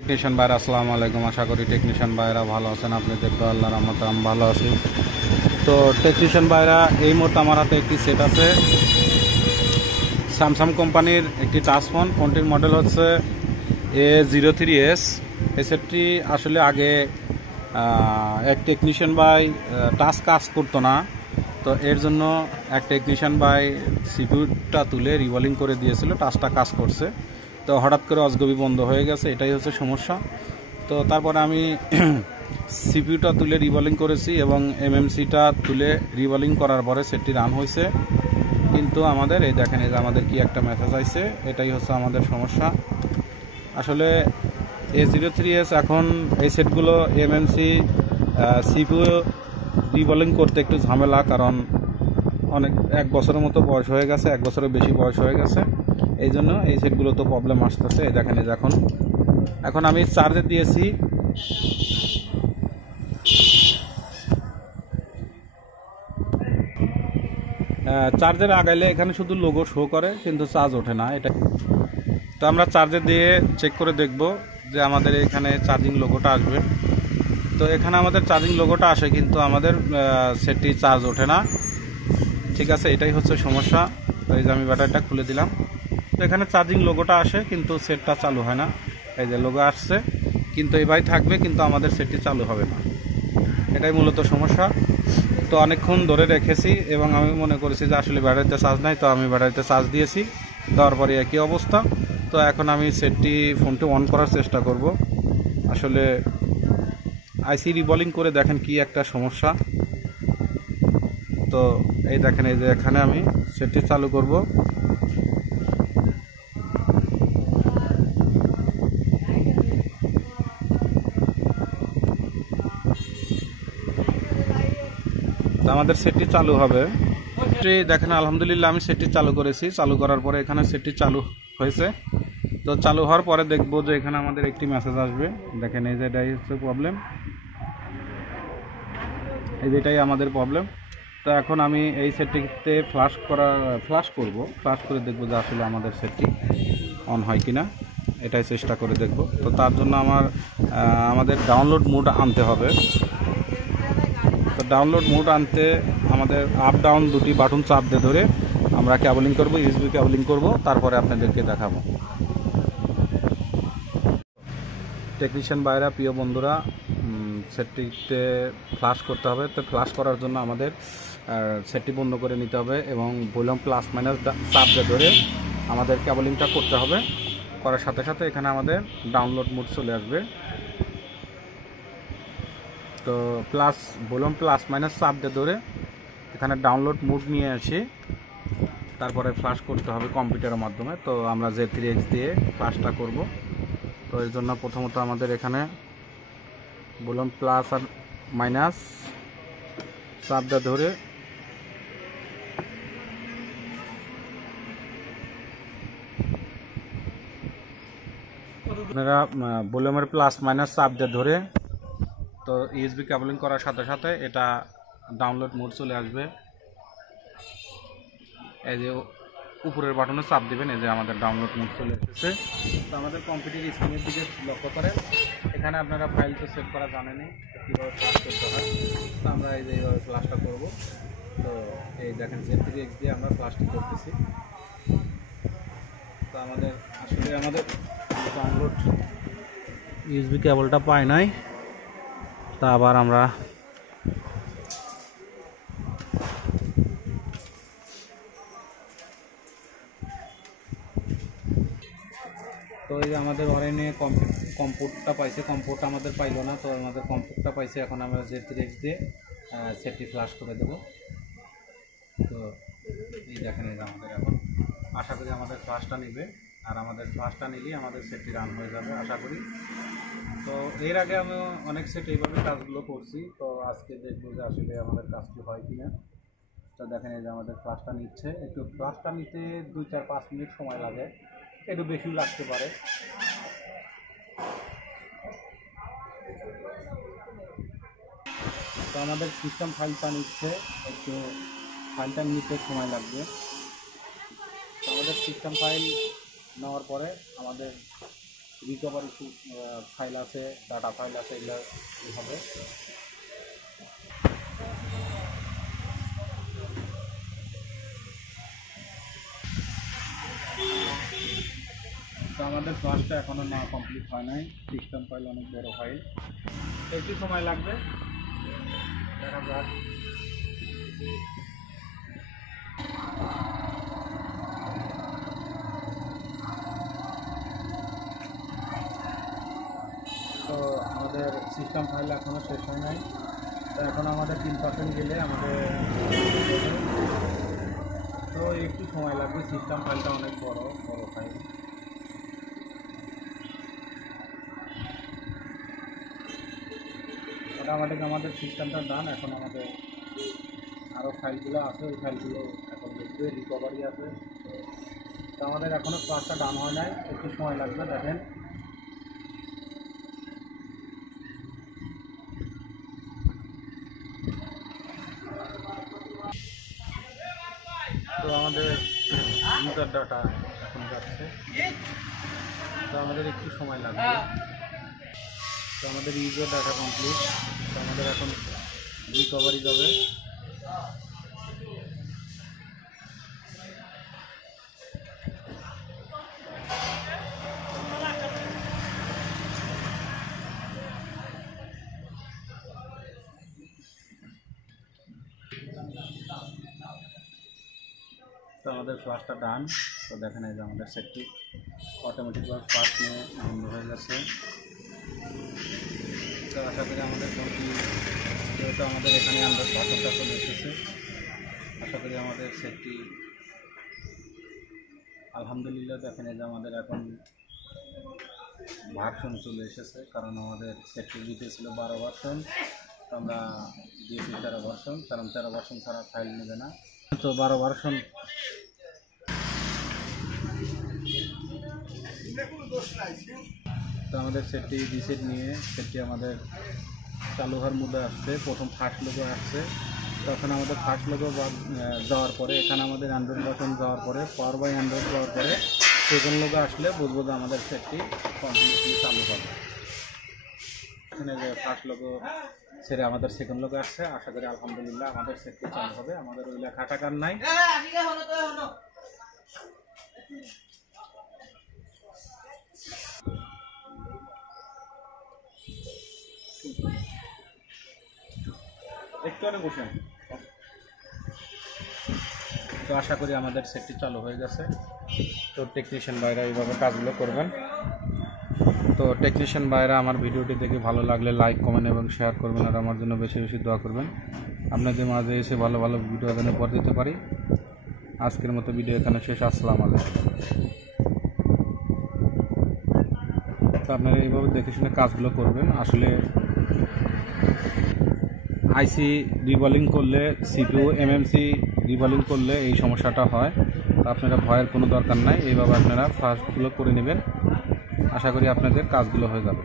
Technician ভাইরা আসসালামু আলাইকুম। আশা করি টেকনিশিয়ান ভাইরা ভালো আছেন। আপনাদের তো আল্লাহর রহমতে আমি ভালো আছি। তো টেকনিশিয়ান ভাইরা এই মুহূর্তে আমার হাতে একটি সেট আছে, স্যামসাং কোম্পানির একটি টাচ ফোন। ফোনটির মডেল হচ্ছে A03s। এই সেটটি আসলে আগে এক টেকনিশিয়ান ভাই টাচ কাজ করতো না, তো এর জন্য এক টেকনিশিয়ান ভাই সিপিইউটা তুলে রিভলিং করে দিয়েছিল, টাচটা কাজ করছে। তো হঠাৎ করে অজগবি বন্ধ হয়ে গেছে, এটাই হচ্ছে সমস্যা। তো তারপরে আমি সিপিইউটা তুলে রিভলিং করেছি এবং এমএমসিটা তুলে রিভলিং করার পরে সেটটি রান হয়েছে। কিন্তু আমাদের এই দেখেন, এই যে আমাদের কি একটা মেসেজ আইছে, এটাই হচ্ছে আমাদের সমস্যা। আসলে A03s এখন এই সেটগুলো এমএমসি সিপিইউ রিভলিং করতে একটু ঝামেলা, কারণ অনেক 1 বছরের মতো বয়স হয়ে গেছে, 1 বছরের বেশি বয়স হয়ে গেছে। এই জন্য এই সেটগুলো তো প্রবলেম আসতেছে। এই দেখেন, এই যে এখন আমি চার্জে দিয়েছি। চার্জের আগাইলে এখানে শুধু লোগো শো করে, কিন্তু চার্জ ওঠে না। এটা তো আমরা চার্জে দিয়ে চেক করে দেখব যে আমাদের এখানে চার্জিং লোগোটা আসবে। তো এখানে আমাদের চার্জিং লোগোটা আসে, কিন্তু আমাদের সেটটি চার্জ ওঠে না। ঠিক আছে, এটাই হচ্ছে সমস্যা। তো এই যে আমি ব্যাটারিটা খুলে দিলাম, তো এখানে চার্জিং লোগোটা আসে কিন্তু সেটটা চালু হয় না। এই যে লোগো আসছে, কিন্তু এইভাবে থাকবে, কিন্তু আমাদের সেটটি চালু হবে না। এটাই মূলত সমস্যা। তো অনেকক্ষণ ধরে রেখেছি এবং আমি মনে করেছি যে আসলে ব্যাটারিতে চার্জ নাই, তো আমি ব্যাটারিতে চার্জ দিয়েছি, দেওয়ার পরে একই অবস্থা। তো এখন আমি ফোনটি অন করার চেষ্টা করব। আসলে আইসি রিভলিং করে দেখেন কি একটা সমস্যা। তো এই দেখেন, এই যে এখানে আমি সেটটি চালু করব। আমাদের সেটটি চালু হবে। দেখেন, আলহামদুলিল্লাহ আমি সেটটি চালু করেছি। চালু করার পরে এখানে সেটটি চালু হয়েছে। তো চালু হওয়ার পরে দেখবো যে এখানে আমাদের একটি মেসেজ আসবে। দেখেন, এই যে এটাই হচ্ছে প্রবলেম, এই যেটাই আমাদের প্রবলেম। তো এখন আমি এই সেটটিতে ফ্লাশ করব। ফ্লাশ করে দেখবো যে আসলে আমাদের সেটটি অন হয় কিনা, এটাই চেষ্টা করে দেখব। তো তার জন্য আমাদের ডাউনলোড মোড আনতে হবে। তো ডাউনলোড মোড আনতে আমাদের আপ ডাউন দুটি বাটন চাপ দিয়ে ধরে আমরা কেবলিং করব, ইউএসবি কেবলিং করব, তারপরে আপনাদেরকে দেখাবো। টেকনিশিয়ান ভাইরা, প্রিয় বন্ধুরা, সেটটিতে ফ্লাশ করতে হবে। তো ফ্লাশ করার জন্য আমাদের সেটটি বন্ধ করে নিতে হবে এবং ভলিউম প্লাস মাইনাস চাপ দিয়ে ধরে আমাদের কেবলিংটা করতে হবে। করার সাথে সাথে এখানে আমাদের ডাউনলোড মোড চলে আসবে। তো ভলিউম প্লাস মাইনাস চাপ দিয়ে ধরে এখানে ডাউনলোড মোড নিয়ে আসি, তারপরে ফ্লাশ করতে হবে কম্পিউটারের মাধ্যমে। তো আমরা Z3X দিয়ে ফ্লাশটা করব। তো এর জন্য প্রথমত আমাদের এখানে ভলিউম প্লাস আর মাইনাস চাপ দিয়ে ধরে আপনারা ভলিউমের প্লাস মাইনাস চাপ দিয়ে ধরে, তো ইউএসবি কেবলিং করার সাথে সাথে এটা ডাউনলোড মোড চলে আসবে। এই যে উপরের বাটনে চাপ দিবেন, এই যে আমাদের ডাউনলোড মোড চলে এসেছে। তো আমাদের কম্পিউটার স্ক্রিনের দিকে লক্ষ্য করেন, এখানে আপনারা ফাইল তো সেভ করা জানেনই, কীভাবে ফ্লাশ করতে হয়। তো আমরা এই যে এইভাবে ফ্লাশটা করব। তো এই দেখেন, Z3X দিয়ে আমরা ফ্লাশটি করতেছি। তো আমাদের ডাউনলোড ইউএসবি কেবলটা পাই নাই। তা আবার আমরা তো এই যে আমাদের অনলাইনে কম্পোর্টটা পাইছে, কম্পোর্ট আমাদের পাইলো না। তো আমাদের কম্পোর্টটা পাইছে, এখন আমরা Z3X দিয়ে সেটটি ফ্লাশ করে দেব। তো এই দেখেন, এই যে আমাদের এখন আশা করি আমাদের ফ্লাশটা নেবে, আর আমাদের ফ্লাশটা নিলেই আমাদের সেটটি রান হয়ে যাবে আশা করি। তো এর আগে আমি অনেক সেট এইভাবে কাজগুলো করছি। তো আজকে দেখবো যে আসলে আমাদের কাজটি হয় কিনা। তো দেখেন, এই যে আমাদের ফ্লাশটা নিচ্ছে। একটু ফ্লাশটা নিতে 2-4-5 মিনিট সময় লাগে, একটু বেশিও লাগতে পারে। তো আমাদের সিস্টেম ফাইলটা নিচ্ছে, একটু ফাইলটা নিতে সময় লাগবে। তো আমাদের সিস্টেম ফাইল নেওয়ার পরে আমাদের রিকভারি ফাইল আছে, ডাটা ফাইল আছে, এগুলো হবে। তো আমাদের ফ্লাশটা এখনও না কমপ্লিট হয় নাই। সিস্টেম ফাইল অনেক বড় ফাইল, একটু সময় লাগবে, দেখা যাক। তো আমাদের সিস্টেম ফাইল এখনও শেষ হয় নাই। তো এখন আমাদের 3% গেলে আমাদের, তো একটু সময় লাগবে। সিস্টেম ফাইলটা অনেক বড় ফাইল। মোটামুটি আমাদের সিস্টেমটা ডান। এখন আমাদের আরও ফাইলগুলো আছে, ওই ফাইলগুলো এখন দেখবে, রিকভারি আছে। তো আমাদের এখনও ক্লাসটা ডান হয় নাই, একটু সময় লাগবে। দেখেন তো আমাদের ইউজার ডাটা এখন যাচ্ছে, তো আমাদের একটু সময় লাগবে। তো আমাদের ইউজার ডাটা কমপ্লিট। তো আমাদের এখন রিকভারি যাবে। তো আমাদের ফ্লাশটা ডান। তো দেখেন এই যে আমাদের সেটটি অটোমেটিকভাবে ফ্লাশ নিয়ে বন্ধ হয়ে গেছে। তো আশা করি আমাদের ফোনটি, যেহেতু আমাদের এখানে আমরা বাটনটা চলে এসেছে, আশা করি আমাদের সেটটি আলহামদুলিল্লাহ। দেখেন এই যে আমাদের এখন ভার্সন চলে এসেছে, কারণ আমাদের সেটটি দিতে ছিল 12 ভার্সন, তো আমরা দিয়েছি 13 ভার্সন, কারণ 13 ভার্সন ছাড়া ফাইল নেবে না। তো 12 ভার্সন। তো আমাদের সেটটি রিসেট নিয়ে সেটটি আমাদের চালু হওয়ার মধ্যে আসছে। প্রথম ফার্স্ট লোগো আসছে, তখন আমাদের ফার্স্ট লোগো যাওয়ার পরে এখানে আমাদের অ্যান্ড্রয়েড বাটন যাওয়ার পরে, পাওয়ার বাই অ্যান্ড্রয়েড যাওয়ার পরে সেকেন্ড লোগো আসলে বুঝবো যে আমাদের সেটটি কমপ্লিটলি চালু হবে। এখানে যে ফার্স্ট লোগো ছেড়ে আমাদের সেকেন্ড লোগো আসছে, আশা করি আলহামদুলিল্লাহ আমাদের সেটটি চালু হবে। আমাদের ওই লেখা টাকার নাই। একটু অনেক বসেন। তো আশা করি আমাদের সেটটি চালু হয়ে গেছে। তো টেকনিশিয়ান ভাইরা এইভাবে কাজগুলো করবেন। তো টেকনিশিয়ান ভাইরা আমার ভিডিওটি দেখে ভালো লাগলে লাইক, কমেন্ট এবং শেয়ার করবেন, আর আমার জন্য বেশি বেশি দোয়া করবেন। আপনাদের মাঝে এসে ভালো ভালো ভিডিও যেন পর দিতে পারি। আজকের মতো ভিডিও এখানে শেষ। আসসালামু আলাইকুম। তো আপনারা এইভাবে দেখে শুনে কাজগুলো করবেন। আসলে আইসি রিবলিং করলে, সিপিইউ এমএমসি রিবলিং করলে এই সমস্যাটা হয়। তো আপনারা ভয়ের কোনো দরকার নাই, এইভাবে আপনারা ফার্স্টগুলো করে নেবেন। আশা করি আপনাদের কাজগুলো হয়ে যাবে।